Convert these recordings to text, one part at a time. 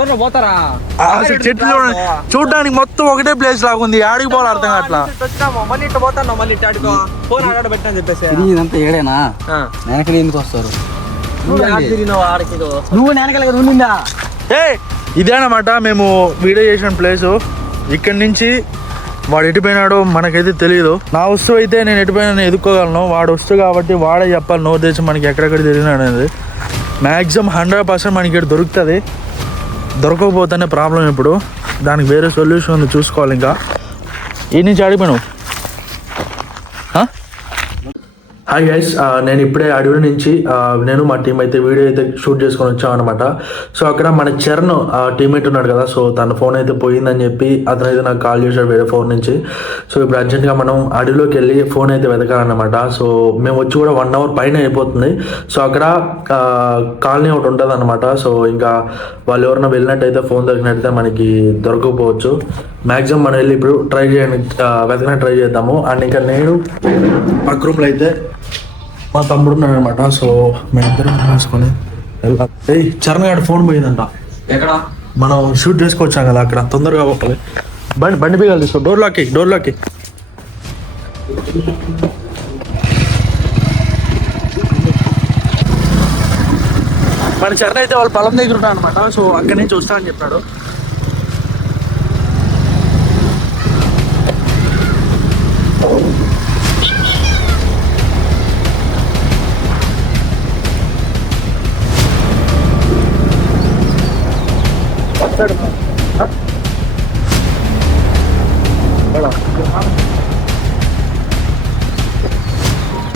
ఎవరు పోతారా? చెట్లు చూడడానికి మొత్తం ఒకటే ప్లేస్ లాగా ఉంది. ఆడికి పోవాలి అర్థం కావట్లా. మళ్ళీ ఇట్లా పోతాను, మళ్ళీ ఇట్లా ఆడుకో ఫోన్ ఆడ పెట్టని చెప్పేసి ఇదంతా ఏడేనా వెనకలు ఎందుకు వస్తారు? నువ్వు వెనకలు ఉండిందా? ఇదేనమాట మేము వీడియో చేసిన ప్లేసు. ఇక్కడి నుంచి వాడు ఎటుపోయినాడో మనకైతే తెలియదు. నా వస్తువు అయితే నేను ఎటుపోయినా నేను ఎదుక్కోగలను. వాడు వస్తువు కాబట్టి వాడే చెప్పాలి నో దేశం మనకి ఎక్కడెక్కడ తిరిగినాడు అనేది. మ్యాక్సిమం 100% మనకి ఇక్కడ దొరుకుతుంది. దొరకకపోతేనే ప్రాబ్లం. ఇప్పుడు దానికి వేరే సొల్యూషన్ ఉంది, చూసుకోవాలి. ఇంకా ఈ నుంచి ఆడిపోయినావు. హాయ్ గైస్, నేను ఇప్పుడే అడవి నుంచి నేను మా టీం అయితే వీడియో అయితే షూట్ చేసుకొని వచ్చాం అనమాట. సో అక్కడ మన చరణ్ టీమ్మేట్ ఉన్నాడు కదా, సో తన ఫోన్ అయితే పోయిందని చెప్పి అతను అయితే నాకు కాల్ చేశాడు వేరే ఫోన్ నుంచి. సో ఇప్పుడు అర్జెంట్గా మనం అడవిలోకి వెళ్ళి ఫోన్ అయితే వెతకాలన్నమాట. సో మేము వచ్చి కూడా 1 hour పైన అయిపోతుంది. సో అక్కడ కాలనీ ఒకటి ఉంటుంది అనమాట. సో ఇంకా వాళ్ళు ఎవరైనా వెళ్ళినట్టయితే ఫోన్ దొరికినట్టయితే మనకి దొరకకపోవచ్చు. మ్యాక్సిమం మనం వెళ్ళి ఇప్పుడు ట్రై చేద్దాము. అండ్ ఇంకా నేను పక్క రూమ్లో అయితే మా తమ్ముడు ఉన్నాడు అనమాట. సో మేమిద్దరం తీసుకొని వెళ్ళాలి. చరణ్ గారి ఫోన్ పోయిందంట. ఎక్కడ మనం షూట్ చేసుకొచ్చాం కదా అక్కడ, తొందరగా పోవాలి. బండి పీగాలి తీసుకో. డోర్ లాక్కి మన చరణ్ అయితే వాళ్ళ పొలం దగ్గర ఉన్నాడు అనమాట. సో అక్కడి నుంచి వస్తానని చెప్పాడు.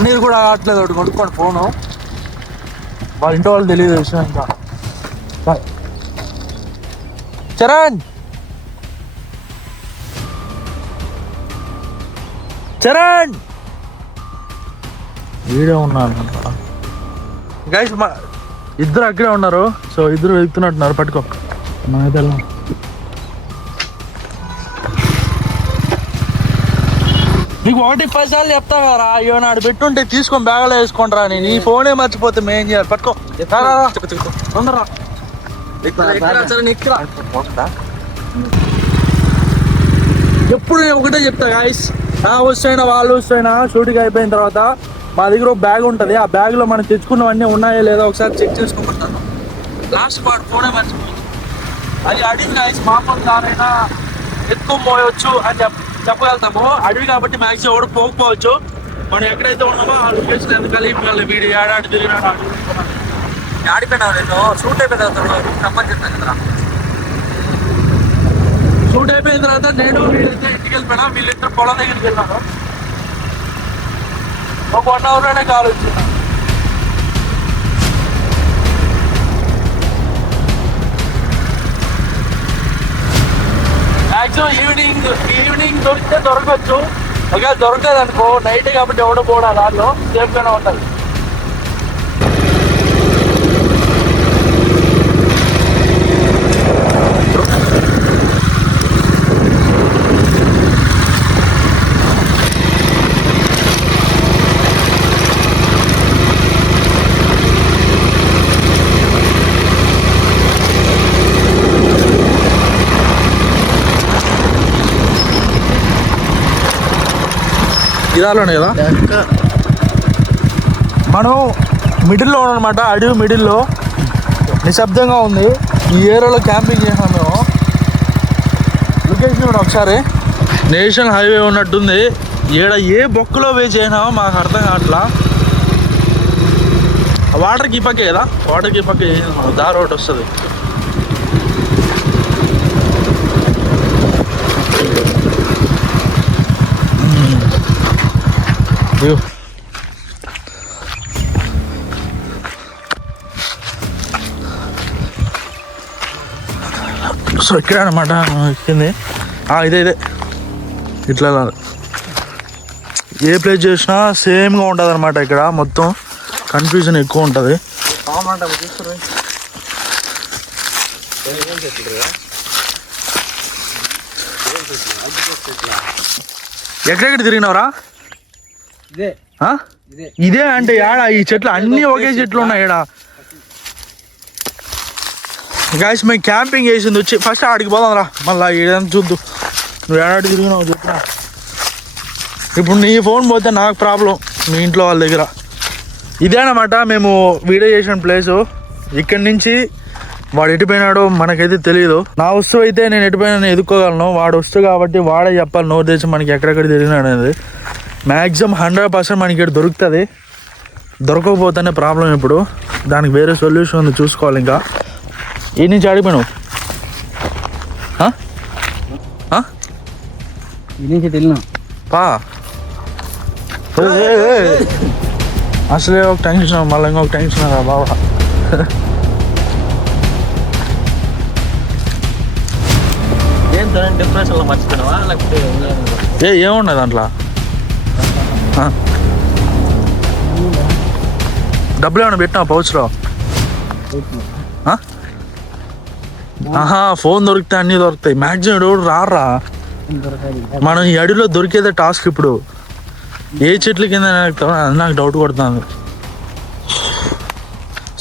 నీరు కూడా ఆగట్లేదు. ఒకటి కొనుక్కోండి ఫోను. వాళ్ళ ఇంట్లో వాళ్ళు తెలియదు విషయం. ఇంకా చరణ్ వీడియో ఉన్నాను గైస్. ఇద్దరు అక్కడే ఉన్నారు. సో ఇద్దరు వెళ్తున్నట్టున్నారు. పట్టుకో మనమైతే వెళ్ళాం. నీకు 1-10 సార్లు చెప్తా కదా, అయ్యో నాడు పెట్టుంటే తీసుకొని బ్యాగ్లో వేసుకుంటారా. నీ ఫోనే మర్చిపోతే మేం చేయాలి. పట్టుకో తొందరరా. ఎప్పుడు నేను ఒకటే చెప్తా గాయస్, వస్తున్నా వాళ్ళు వస్తున్నా షూటింగ్ అయిపోయిన తర్వాత మా దగ్గర ఒక బ్యాగ్ ఉంటుంది. ఆ బ్యాగ్లో మనం తెచ్చుకున్నవన్నీ ఉన్నాయో లేదో ఒకసారి చెక్ చేసుకోమంటాను. లాస్ట్ పార్ట్ ఫోనే మర్చిపోయింది. అది అడవి గాయస్, మామూలు కారైనా ఎత్తుకొని పోయవచ్చు అని చెప్పగలుగుతాము. అడవి కాబట్టి మ్యాక్సిమం ఎవరు పోకపోవచ్చు. మనం ఎక్కడైతే ఉన్నామో ఆ లొకేషన్ ఎందుకలి వీడియో ఏడాడి తిరిగినాడు. ఆడిపోయినావు నేను షూట్ అయిపోయిన తర్వాత రమ్మని చెప్పాను కదా. షూట్ అయిపోయిన తర్వాత నేను వీళ్ళైతే ఇంటికి వెళ్ళిపోయినా. వీళ్ళిద్దరు పొలం దగ్గరికి వెళ్ళాను. ఒక 1 hour కాల్ వచ్చింది. మ్యాక్సిమం ఈవినింగ్ దొరికితే దొరకవచ్చు. ఒకవేళ దొరకదు అనుకో, నైట్ కాబట్టి ఎవడో పోవడం దాంట్లో సేఫ్గానే ఉంటుంది. ఇదాలోనే కదా మనం మిడిల్లో ఉన్నామన్నమాట. అడవి మిడిల్లో నిశ్శబ్దంగా ఉంది. ఈ ఏరియాలో క్యాంపింగ్ చేసాం మేము. లొకేషన్ కూడా ఒకసారి నేషనల్ హైవే ఉన్నట్టుంది. ఈడ ఏ బొక్కలో వే చేసినామో మాకు అర్థం కావట్లా. వాటర్కి పక్కే కదా, వాటర్కి పక్కే చేసినాం. దారి ఒకటి వస్తుంది. సో ఇక్కడ అనమాట ఎక్కింది. ఇదే ఇట్లా ఏ ప్లేస్ చేసినా సేమ్గా ఉంటుంది అనమాట. ఇక్కడ మొత్తం కన్ఫ్యూజన్ ఎక్కువ ఉంటుంది. ఎక్కడెక్కడ తిరిగినావురా? ఇదే అంటే ఏడా ఈ చెట్లు అన్ని ఒకే చెట్లు ఉన్నాయి. ఏడా గాయస్ మేము క్యాంపింగ్ వేసింది వచ్చి ఫస్ట్ ఆడికి పోదాం రా, మళ్ళీ ఏదైనా చూద్దు. నువ్వు ఏడాది తిరిగినావు చెప్పినా. ఇప్పుడు నీ ఫోన్ పోతే నాకు ప్రాబ్లం మీ ఇంట్లో వాళ్ళ దగ్గర. ఇదేనమాట మేము వీడియో చేసిన ప్లేసు. ఇక్కడి నుంచి వాడు ఎటుపోయినాడో మనకైతే తెలియదు. నా వస్తువు అయితే నేను ఎటుపోయినా ఎదుక్కోగలను, వాడు వస్తువు కాబట్టి వాడే చెప్పాలి నోరు తెచ్చి మనకి ఎక్కడెక్కడ తిరిగినాడు అనేది. మ్యాక్సిమం 100% మనకి ఇక్కడ దొరుకుతుంది. దొరకకపోతేనే ప్రాబ్లం. ఇప్పుడు దానికి వేరే సొల్యూషన్ ఉంది, చూసుకోవాలి. ఇంకా ఈ నుంచి ఆడిపోయినావు పా. అసలే ఒక టెన్షన్, మళ్ళీ ఇంకొక టెన్షన్ రా బాబా. డిప్రెషన్లో మర్చిపోయినావా లేకపోతే ఏమున్నాయి దాంట్లో? డబ్బులు ఏమైనా పెట్టినావు పౌచ్లో? ఫోన్ దొరికితే అన్నీ దొరుకుతాయి. మ్యాక్సిమం ఎవరు రారా. మనం ఈ అడవిలో దొరికేదే టాస్క్. ఇప్పుడు ఏ చెట్ల కింద అది నాకు డౌట్ కొడుతుంది.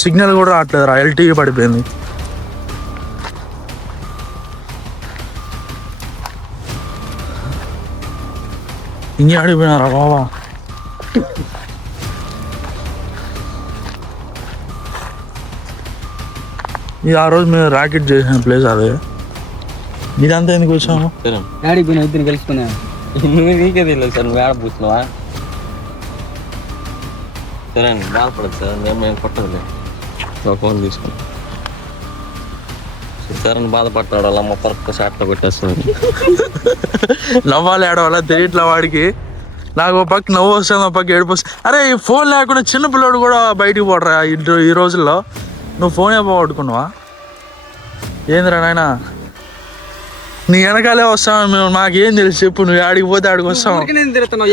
సిగ్నల్ కూడా రావట్లేదు రా, ఎల్టీవీ పడిపోయింది. ఇంకే అడిగిపోయినారా బాబా. ఇది ఆ రోజు మేము ర్యాకెట్ చేసిన ప్లేస్ అదే. ఇదంతా ఎందుకు వచ్చాము? డాడీకి పోయినా ఇద్దరు కలుసుకున్నా. నువ్వు నీకే తెలియదు సార్, నువ్వు ఏడ పూసినావా? సరే అండి, బాధపడదు సార్, మేము కొట్టదులే. ఒక ఫోన్ తీసుకుని సార్ అని బాధపడతాడు. అలా మా పక్క షాట్లో పెట్టేస్తాను. నవ్వాలి ఏడవాలా తెలియట్లా వాడికి. నాకు ఒక పక్క నవ్వు వస్తుంది, ఒక పక్క ఏడుపు వస్తుంది. అరే ఈ ఫోన్ లేకుండా చిన్న పిల్లడు కూడా బయటికి పోడరా ఈ రోజుల్లో. నువ్వు ఫోనే పోగొట్టుకున్నావా ఏందిరా నాయనా? నీ వెనకాలే వస్తాను మేము, నాకేం తెలుసు చెప్పు. నువ్వు ఆడికి పోతే ఆడికి వస్తావు.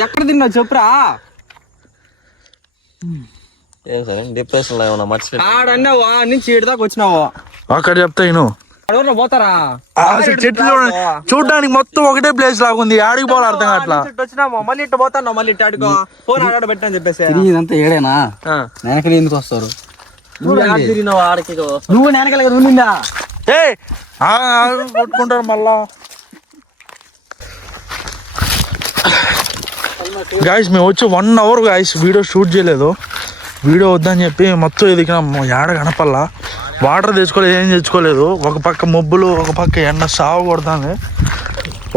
ఎక్కడ తిన్నావు చెప్పురా. ఏం సరే డిప్రెషన్లో ఏమన్నా మర్చిపోయి ఆడన్నావు నుంచి ఇటు దాకా వచ్చినావు. అక్కడ చెప్తా నేను పోతారా చెట్లు చూడడానికి మొత్తం ఒకటే ప్లేస్ లాగుంది. ఆడికి పోవాలి అర్థం కావట్లా. వచ్చినాము మళ్ళీ ఇటు పోతాను, మళ్ళీ ఇటు ఆడుకో ఫోన్ ఆడ పెట్టని చెప్పేసి. ఇదంతా ఏడేనా? వెనకలు ఎందుకు వస్తారు? ఆడికి నువ్వు వెనకలు కదా ఉండిందా? కొట్టుకుంటారు మళ్ళా. గాయస్ మేము వచ్చి 1 hour గాయస్ వీడియో షూట్ చేయలేదు. వీడియో వద్దని చెప్పి మొత్తం ఎదిగినాం. ఏడ కనపల్లా. వాటర్ తెచ్చుకోలేదు, ఏం తెచ్చుకోలేదు. ఒక పక్క మబ్బులు, ఒక పక్క ఎండ సాగు కొడుతుంది.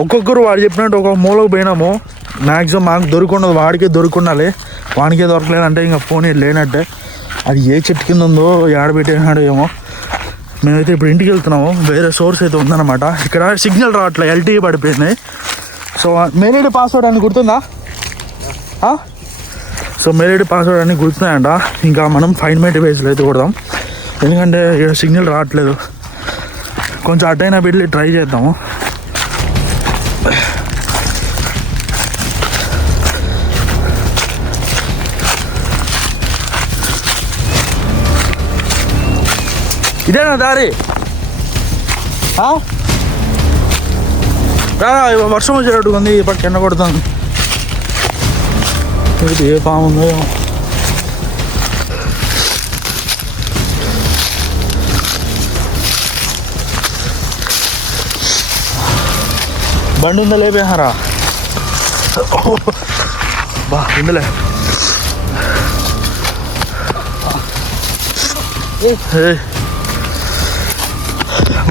ఒక్కొక్కరు వాడు చెప్పినట్టు ఒక మూలకు పోయినాము. మ్యాక్సిమం మాకు దొరుకుండదు, వాడికే దొరుకుండాలి. వాడికే దొరకలేదంటే ఇంకా ఫోన్ లేనట్టే. అది ఏ చెట్టు కింద ఉందో ఏడ పెట్టేనాడు ఏమో. మేమైతే ఇప్పుడు ఇంటికి వెళ్తున్నాము. వేరే సోర్స్ అయితే ఉందన్నమాట. ఇక్కడ సిగ్నల్ రావట్లే, ఎల్టీవీ పడిపోయింది. సో మెయిల్ ఐడి పాస్వర్డ్ అని గుర్తుందా? సో మెయిల్ ఐడి పాస్వర్డ్ అన్నీ గుర్తున్నాయంట. ఇంకా మనం ఫైండ్ మై డివైస్లో అయితే కొడదాం, ఎందుకంటే ఇక్కడ సిగ్నల్ రావట్లేదు. కొంచెం అటైనా వెళ్ళి ట్రై చేద్దాము. ఇదేనా దారి? వర్షం వచ్చేటట్టు ఉంది. ఈ పక్క ఎండ కొడుతుంది. ఏ పాము ఉందో ఏమో. బండి ఉందా? లేపేహారా బా ఉందలే.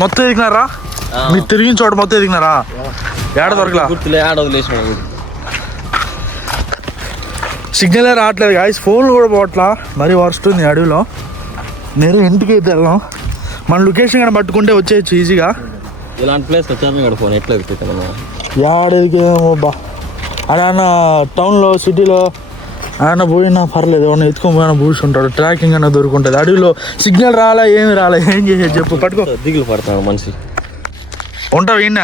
మొత్తం ఎదిగినారా? మీరు తిరిగిన చోట మొత్తం ఎదిగినారా? ఏడ దొరకలా? సిగ్నలే రావట్లేదు గాయస్. ఫోన్లు కూడా పోవట్లా. మరీ వర్స్ట్ ఉంది అడవిలో. నేను ఇంటికి అయితే వెళ్ళాం. మన లొకేషన్ కానీ పట్టుకుంటే వచ్చేయచ్చు ఈజీగా. ఇలాంటి ప్లేస్ వచ్చాను ఫోన్ ఎట్లా ఎదుగుతాను? ఏడేమో బా. అలా టౌన్లో సిటీలో ఆయన పోయినా పర్లేదు, ఏమన్నా ఎత్తుకొని పోయినా పూసుంటాడు. ట్రాకింగ్ అన్న దొరుకుంటుంది. అడవిలో సిగ్నల్ రాలే, ఏమి రాలే, ఏం చేసేది చెప్పు? పట్టుకో. దిగులు పడతాడు మనిషి. ఉంటావు ఈయన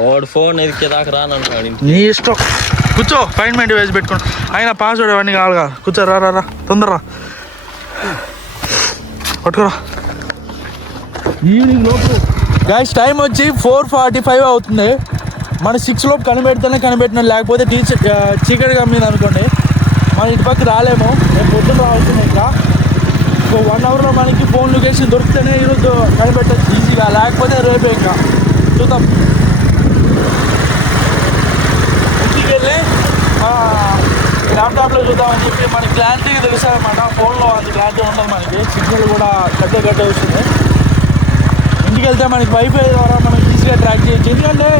వాడు ఫోన్ ఎదికేదాకా రానంటాడు. నీ ఇష్టం. కూర్చో. ఫైండ్ మై డివైస్ పెట్టుకోండి. ఆయన పాస్వర్డ్ అవన్నీ కావాలిగా. కూర్చో. రా తొందరరా. పట్టుకోరా. ఈవినింగ్ లోపు గాయస్ టైం వచ్చి 4:45 అవుతుంది. మన 6 లోపు కనిపెడితేనే కనిపెట్టినా, లేకపోతే చీకటిగా మీద అనుకోండి మనం ఇటు పక్క రాలేము. రేపు పొద్దున్న రావాల్సింది. ఇంకా 1 అవర్లో మనకి ఫోన్ లొకేషన్ దొరికితేనే ఈరోజు కనిపెట్టచ్చు ఈజీగా, లేకపోతే రేపే ఇంకా చూద్దాం. ఇంటికి వెళ్ళి ల్యాప్టాప్లో చూద్దామని చెప్పి మనకి క్లారిటీగా తెలుస్తారనమాట. ఫోన్లో అంత క్లారిటీ ఉండదు, మనకి సిగ్నల్ కూడా గడ్డ వస్తుంది. ఇంటికి వెళ్తే మనకి వైఫై ద్వారా మనకి ఈజీగా ట్రాక్ చేయొచ్చు. ఎందుకంటే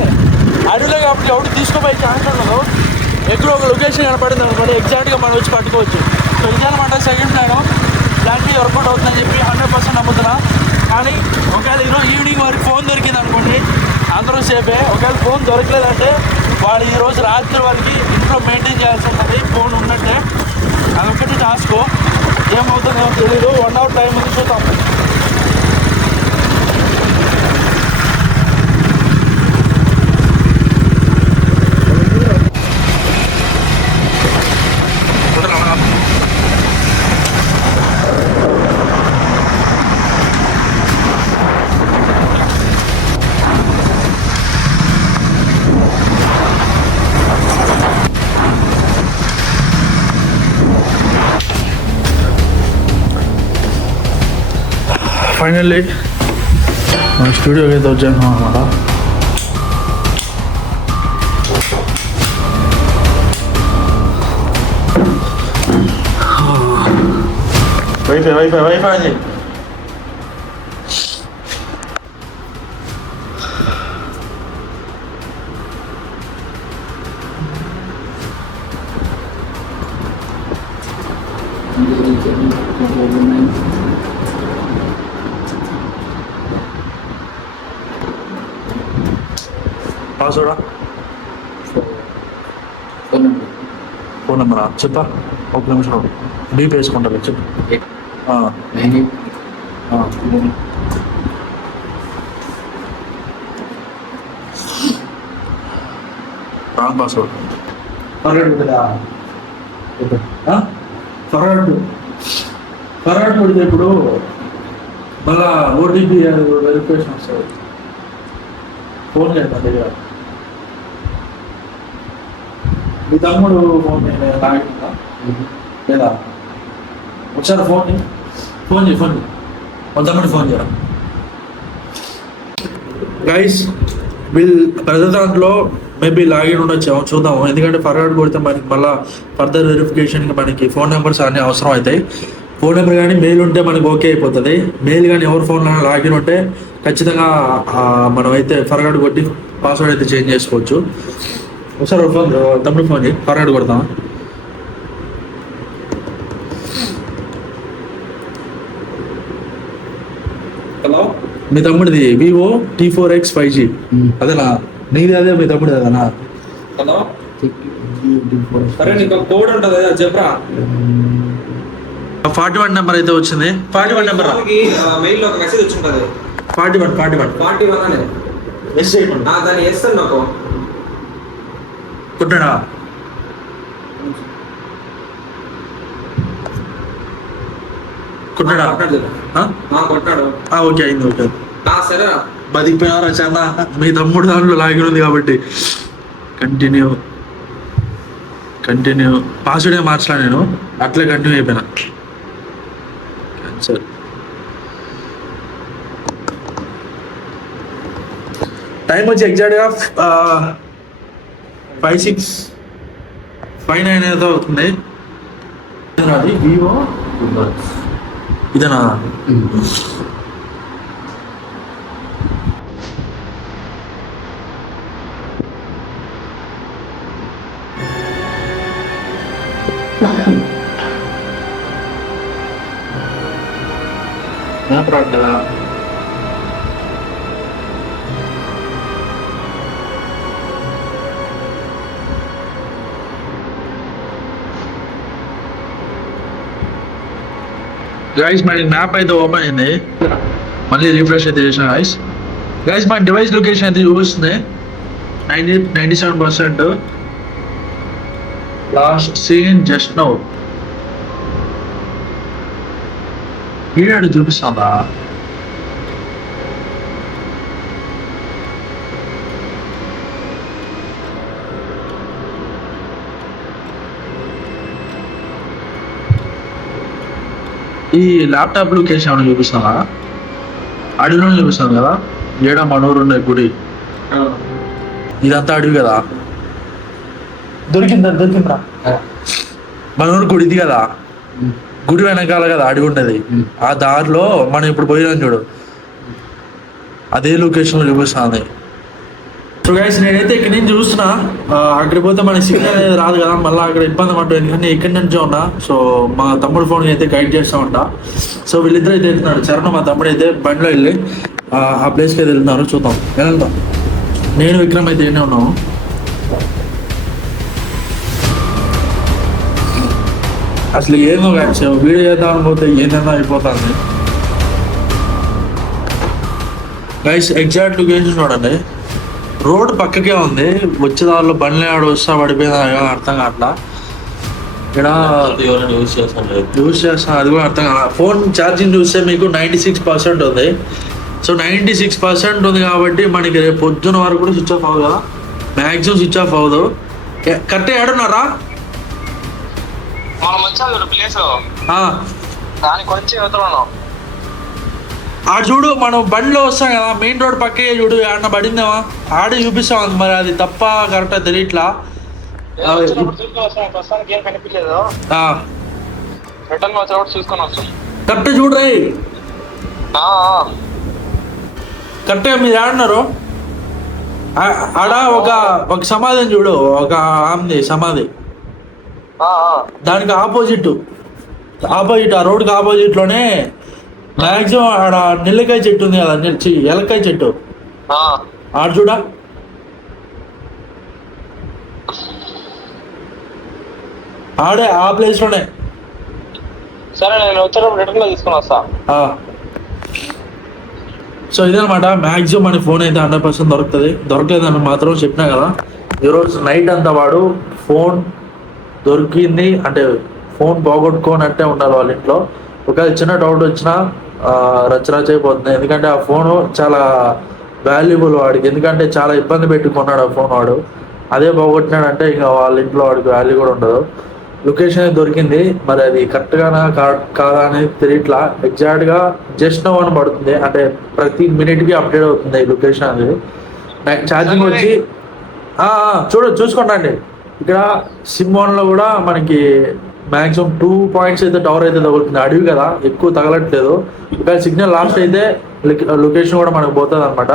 అడవిలో కాబట్టి ఎవరు తీసుకుపోయే ఛాన్స్ ఉండదు. ఎక్కడో ఒక లొకేషన్ కనపడింది అనుకోండి, ఎగ్జాక్ట్గా మనం వచ్చి పట్టుకోవచ్చు. సో ఇదనమాట సెకండ్ ప్లాన్. క్లారిటీ వర్కౌట్ అవుతుందని చెప్పి 100% నమ్ముతున్నా. కానీ ఒకవేళ ఈరోజు ఈవినింగ్ వరకు ఫోన్ దొరికింది అనుకోండి, అందరూ సేఫే. ఒకవేళ ఫోన్ దొరకలేదంటే వాడు ఈరోజు రాత్రి వరకు ఇంట్లో మెయింటైన్ చేయాల్సి ఉంటుంది. ఫోన్ ఉన్నట్టే, అదొక్కటి టాస్క్. ఏమవుతుందో తెలీదు. 1 అవర్ టైం ఉంది, చూద్దాం. ఫైనల్లీ మన స్టూడియోకి అయితే వచ్చాను అనమాట. వైఫై అని పాస్వర్డా, ఫోన్ నెంబరా చెప్పా. ఒక నిమిషం బీప్ వేసుకుంటా చెప్పు. Wrong password. ఫర్వర్డ్ కొడితే ఇప్పుడు మళ్ళా ఓటీపీ వెరిఫికేషన్ వస్తుంది. ఫోన్ లేదు నా దగ్గర. మీ తమ్ముడు ఫోన్ లాగిందా లేదా? ఒకసారి ఫోన్ చేయి మా తమ్ముడు ఫోన్ చేయరా. గైస్ వీళ్ళు ప్రతి దాంట్లో మేబీ లాగిన్ ఉండొచ్చాము, చూద్దాము. ఎందుకంటే ఫర్వర్డ్ కొడితే మనకి మళ్ళీ ఫర్దర్ వెరిఫికేషన్కి మనకి ఫోన్ నెంబర్స్ అన్నీ అవసరం అవుతాయి. ఫోన్ నెంబర్ కానీ మెయిల్ ఉంటే మనకి ఓకే అయిపోతుంది. మెయిల్ కానీ ఎవరి ఫోన్లో లాగిన్ ఉంటే ఖచ్చితంగా మనమైతే ఫర్వర్డ్ కొట్టి పాస్వర్డ్ అయితే చేంజ్ చేసుకోవచ్చు. ఒకసారి ఫోన్ తమ్ముడు ఫోన్ చేయి, ఫర్వర్డ్ కొడతాం. హలో, మీ తమ్ముడిది వివో T4X 5G అదేనా? నీది అదే, మీ తమ్ముడిది అదేనా? హలో, సరే నీకు కోడ్ ఉంటుంది కదా చెప్పరా. 41 నెంబర్ అయితే వచ్చింది. 41 నెంబర్ మెయిల్ లో ఒక మెసేజ్ వచ్చి ఉంటుంది. 41 అనే ఎస్ చేయమని దాన్ని ఎస్ అని నాకు కొట్టాడా? కొట్టాడా? కొట్టాడు. ఓకే అయింది. ఓకే సరే బతికిపోయినారా చాలా. మీ తమ్ముడు దాంట్లో లాగిన్ ఉంది కాబట్టి కంటిన్యూ పాస్వర్డ్ మార్చలా నేను, అట్లే కంటిన్యూ అయిపోయినా. క్యాన్సర్. టైం వచ్చి ఎగ్జాక్ట్గా 5:59 ఏదో అవుతుంది. అది వివో ఇదేనా? రావట్లేదా? గైస్ మరి మ్యాప్ అయితే ఓపెన్ అయింది, మళ్ళీ రిఫ్రెష్ అయితే చేసిన. గైస్ మన డివైస్ లొకేషన్ అయితే చూపిస్తుంది 97%. Last seen just now. Video చూపిస్తుందా? ఈ ల్యాప్టాప్ లొకేషన్ ఏమైనా చూపిస్తావా? అడవిలో చూపిస్తాను కదా, ఏడ మనూరు ఉండే గుడి, ఇదంతా అడవి కదా. దొరికిందిరా మనూరు గుడి ఇది కదా, గుడి వెనకాల కదా అడవి ఉండేది. ఆ దారిలో మనం ఇప్పుడు పోయినాం చూడు, అదే లొకేషన్లో చూపిస్తుంది. సో గైస్ నేనైతే ఇక్కడ నుంచి చూస్తున్నా, అక్కడికి పోతే మనకి సిగ్నల్ అనేది రాదు కదా, మళ్ళీ అక్కడ ఇబ్బంది పడ్డా. ఎందుకంటే ఇక్కడి నుంచే ఉన్నా. సో మా తమ్ముడు ఫోన్ అయితే గైడ్ చేస్తూ ఉంటా. సో వీళ్ళిద్దరు అయితే వెళ్తున్నారు, చరణ్ మా తమ్ముడు అయితే బండిలో వెళ్ళి ఆ ప్లేస్కి అయితే వెళ్తున్నారు. చూద్దాం, వెళ్దాం. నేను విక్రమ్ అయితే ఏనే ఉన్నాము. అసలు ఏందో గైస్, వీడియో చేద్దామని పోతే ఏందన్నా అయిపోతుంది గైస్. ఎగ్జాక్ట్ లొకేషన్ చూడండి, రోడ్ పక్కకే ఉంది. వచ్చే దారిలో బండ్లు ఆడ వస్తా పడిపోయిందా అర్థం కావట్లా. ఇక్కడ యూజ్ చేస్తాను, అది కూడా అర్థం కాదు. ఫోన్ ఛార్జింగ్ చూస్తే మీకు 96% ఉంది. సో 96% ఉంది కాబట్టి మనకి రేపు పొద్దున వరకు కూడా స్విచ్ ఆఫ్ అవ్వదు కదా, మ్యాక్సిమం స్విచ్ ఆఫ్ అవ్వదు. కరెక్ట్ ఏడున్నారా? ఆడ చూడు, మనం బండిలో వస్తాం కదా, మెయిన్ రోడ్ పక్కే చూడు, ఆడ పడిందేమా, ఆడ చూపిస్తాం. మరి అది తప్ప కరెక్టా తెలియట్లా. కరెక్ట్ చూడరా, కరెక్ట్గా మీరు ఆడున్నారు. ఆడ ఒక సమాధి చూడు, ఒక ఆమెది సమాధి, దానికి ఆపోజిట్ ఆ రోడ్కి ఆపోజిట్ లోనే మాక్సిమం ఆడ నెల్లికాయ చెట్టు ఉంది కదా, ఎలక్కాయ చెట్టు, ఆడ చూడా. ఆడే ఆ ప్లేస్ లోనే. సరే, నేను వచ్చేటప్పుడు రిటర్న్ లో తీసుకుని వస్తా. సో ఇదనమాట, మ్యాక్సిమం మన ఫోన్ అయితే 100% దొరుకుతుంది. దొరకలేదని మాత్రం చెప్పినా కదా, ఈరోజు నైట్ అంతా వాడు ఫోన్ దొరికింది అంటే ఫోన్ పోగొట్టుకోనట్టే ఉండాలి వాళ్ళ ఇంట్లో. ఒకవేళ చిన్న డౌట్ వచ్చినా రచరచ అయిపోతుంది. ఎందుకంటే ఆ ఫోను చాలా వాల్యుబుల్ వాడికి, ఎందుకంటే చాలా ఇబ్బంది పెట్టుకున్నాడు ఆ ఫోన్ వాడు. అదే పోగొట్టినాడంటే ఇంకా వాళ్ళ ఇంట్లో వాడికి వాల్యూ కూడా ఉండదు. లొకేషన్ దొరికింది, మరి అది కరెక్ట్గానా కాదా అనేది తెలియట్లా. ఎగ్జాక్ట్గా జస్ట్ నో అని పడుతుంది, అంటే ప్రతి మినిట్కి అప్డేట్ అవుతుంది ఈ లొకేషన్ అనేది. ఛార్జింగ్ వచ్చి చూసుకోండి. ఇక్కడ సిమ్1లో కూడా మనకి మ్యాక్సిమం 2 points అయితే టవర్ అయితే తగులుతుంది. అడవి కదా, ఎక్కువ తగలట్లేదు. ఇక్కడ సిగ్నల్ లాస్ట్ అయితే లొకేషన్ కూడా మనకు పోతుంది అనమాట.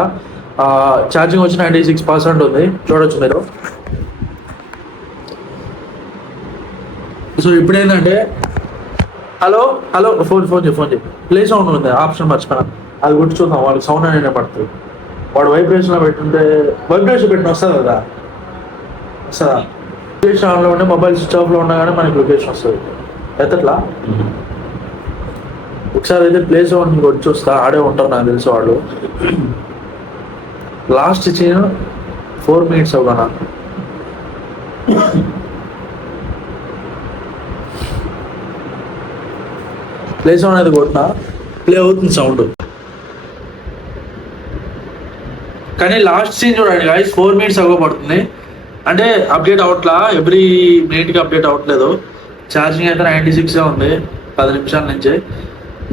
ఛార్జింగ్ వచ్చి 96% ఉంది, చూడొచ్చు మీరు. సో ఇప్పుడు ఏంటంటే హలో ఫోన్ చేయి ప్లే సౌండ్ ఉంది, ఆప్షన్ మర్చిపోయినా, అది గుర్తు చూద్దాం. వాళ్ళకి సౌండ్ అనేది పడుతుంది. వాడు వైబ్రేషన్లో పెట్టుంటే వైబ్రేషన్ పెట్టిన వస్తుంది కదా, వస్తుందా? లొకేషన్ ఆన్లో ఉంటే మొబైల్ స్విచ్ ఆఫ్లో ఉన్నా కానీ మనకి లొకేషన్ వస్తుంది. ఎత్తట్లా ఒకసారి అయితే ప్లేస్ సౌండ్ కొట్టి చూస్తా, ఆడే ఉంటారు నాకు తెలిసి వాళ్ళు. లాస్ట్ ఇచ్చిన 4 minutes అవ్వనా, ప్లే సౌండ్ అనేది కొట్టినా ప్లే అవుతుంది సౌండ్. కానీ లాస్ట్ సీన్ చూడండి గాయ్స్, 4 minutes అవ్వబడుతుంది. అంటే అప్డేట్ అవట్లా, ఎవ్రీ మినిట్కి అప్డేట్ అవ్వట్లేదు. ఛార్జింగ్ అయితే 96 ఉంది, 10 నిమిషాల నుంచి.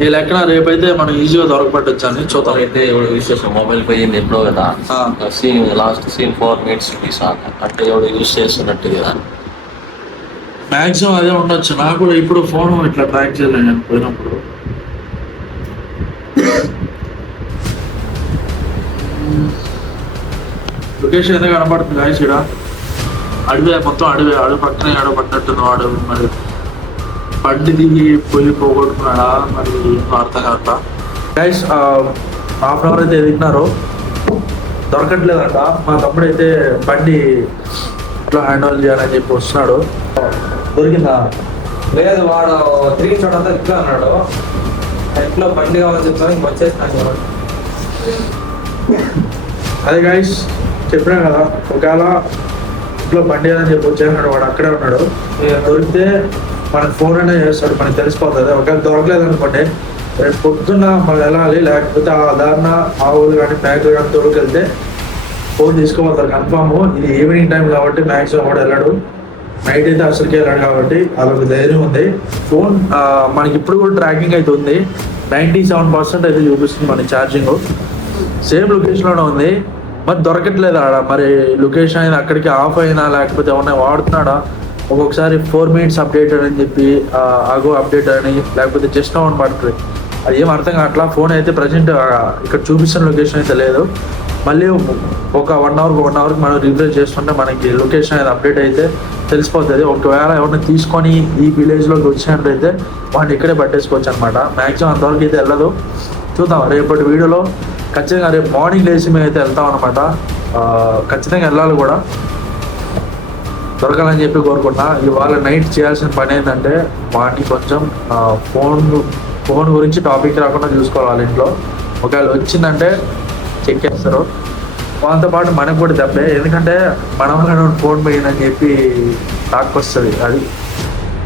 ఈ లెక్కన రేపైతే మనం ఈజీగా దొరకబట్టచ్చు అని చూద్దాం. అయితే యూజ్ చేసిన మొబైల్ పోయింది ఎప్పుడో కదా, సీన్ లాస్ట్ సీన్ 4 minutes అంటే ఎవడు యూజ్ చేస్తున్నట్టు కదా. మ్యాక్సిమం అదే ఉండొచ్చు. నాకు కూడా ఇప్పుడు ఫోన్ ఇట్లా ట్రాక్ చేయలేదు నేను పోయినప్పుడు. లొకేషన్ ఏదో కనపడుతుంది గాయస్. ఇక్కడ అడవి, మొత్తం అడవి పక్కనే అడవి పట్టినట్టుంది వాడు. మరి బండి దిగి పొయ్యి పోగొట్టుకున్నాడా మరి అర్థం కాక. గైస్ 1/2 hour అయితే ఎదిగినారు, దొరకట్లేదంట. మా తమ్ముడు అయితే బండి ఇట్లా హ్యాండ్ ఓవర్ చేయాలని చెప్పి వస్తున్నాడు. దొరికిందా? లేదు, వాడు తిరిగి చూడంతా ఇట్లా అన్నాడు. ఎట్లో బండి కావాలని చెప్తాను, ఇంక వచ్చేస్తాను. అదే గైస్ చెప్పినా కదా, ఒకవేళ ఇంట్లో బండి అని చెప్పి వచ్చేసినాడు, వాడు అక్కడే ఉన్నాడు. దొరికితే మనకు ఫోన్ అనేది చేస్తాడు, మనకి తెలిసిపోతుంది. ఒకవేళ దొరకలేదు అనుకోండి, రేపు పొద్దున్న మనం వెళ్ళాలి. లేకపోతే ఆ దారిన ఆవులు కానీ మేకలు కానీ తోడుకెళ్తే ఫోన్ తీసుకోపోతారు కన్ఫామ్. ఇది ఈవినింగ్ టైం కాబట్టి మ్యాక్సిమం కూడా వెళ్ళాడు. నైట్ అయితే అసలుకి వెళ్ళాడు కాబట్టి అదొక ధైర్యం ఉంది. ఫోన్ మనకి ఇప్పుడు కూడా ట్రాకింగ్ అయితే ఉంది. 97% అయితే చూపిస్తుంది మన ఛార్జింగ్. సేమ్ లొకేషన్లోనే ఉంది, మరి దొరకట్లేదు ఆడ. మరి లొకేషన్ అయినా అక్కడికి ఆఫ్ అయినా లేకపోతే ఏమన్నా వాడుతున్నాడా, ఒక్కొక్కసారి 4 minutes అప్డేటెడ్ అని చెప్పి ఆగో అప్డేట్ అని, లేకపోతే జస్ట్ ఆన్ పడుతుంది. అది ఏం అర్థం కావట్లా. ఫోన్ అయితే ప్రజెంట్ ఇక్కడ చూపిస్తున్న లొకేషన్ అయితే లేదు. మళ్ళీ ఒక 1 hourకి మనం రిఫ్రెష్ చేస్తుంటే మనకి లొకేషన్ అనేది అప్డేట్ అయితే తెలిసిపోతుంది. ఒకవేళ ఎవరిని తీసుకొని ఈ విలేజ్లోకి వచ్చినట్లయితే వాడిని ఇక్కడే పట్టేసుకోవచ్చు అనమాట. మ్యాక్సిమం అంతవరకు అయితే వెళ్ళదు. చూద్దాం రేపటి వీడియోలో. ఖచ్చితంగా రేపు మార్నింగ్ లేచి మేము అయితే వెళ్తాం అనమాట. ఖచ్చితంగా వెళ్ళాలి కూడా, దొరకాలని చెప్పి కోరుకుంటున్నా. ఇవాళ నైట్ చేయాల్సిన పని ఏంటంటే వాటిని కొంచెం ఫోన్ గురించి టాపిక్ రాకుండా చూసుకోవాలి వాళ్ళ ఇంట్లో. ఒకవేళ వచ్చిందంటే చెక్ చేస్తారు. వాళ్ళతో పాటు మనకు కూడా దెబ్బే, ఎందుకంటే మనం ఫోన్ పోయిందని చెప్పి టాక్ వస్తుంది అది.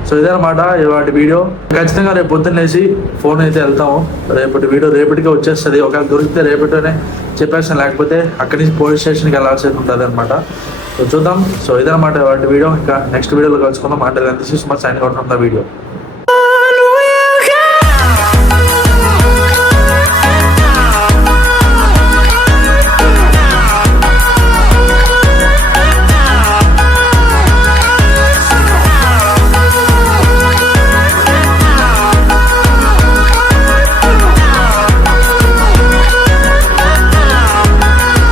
సో ఇదనమాట ఇవాటి వీడియో. ఖచ్చితంగా రేపు పొద్దున్న లేచి ఫోన్ అయితే వెళ్తాము. రేపటి వీడియో రేపటికే వచ్చేస్తుంది. ఒకవేళ దొరికితే రేపటినే చెప్పేస్తాను, లేకపోతే అక్కడి నుంచి పోలీస్ స్టేషన్కి వెళ్ళాల్సి ఉంటుంది అనమాట. సో చూద్దాం. సో ఇదనమాట ఇవాటి వీడియో. ఇంకా నెక్స్ట్ వీడియోలో కలుసుకుందాం. అంటే this is much signing out from the video.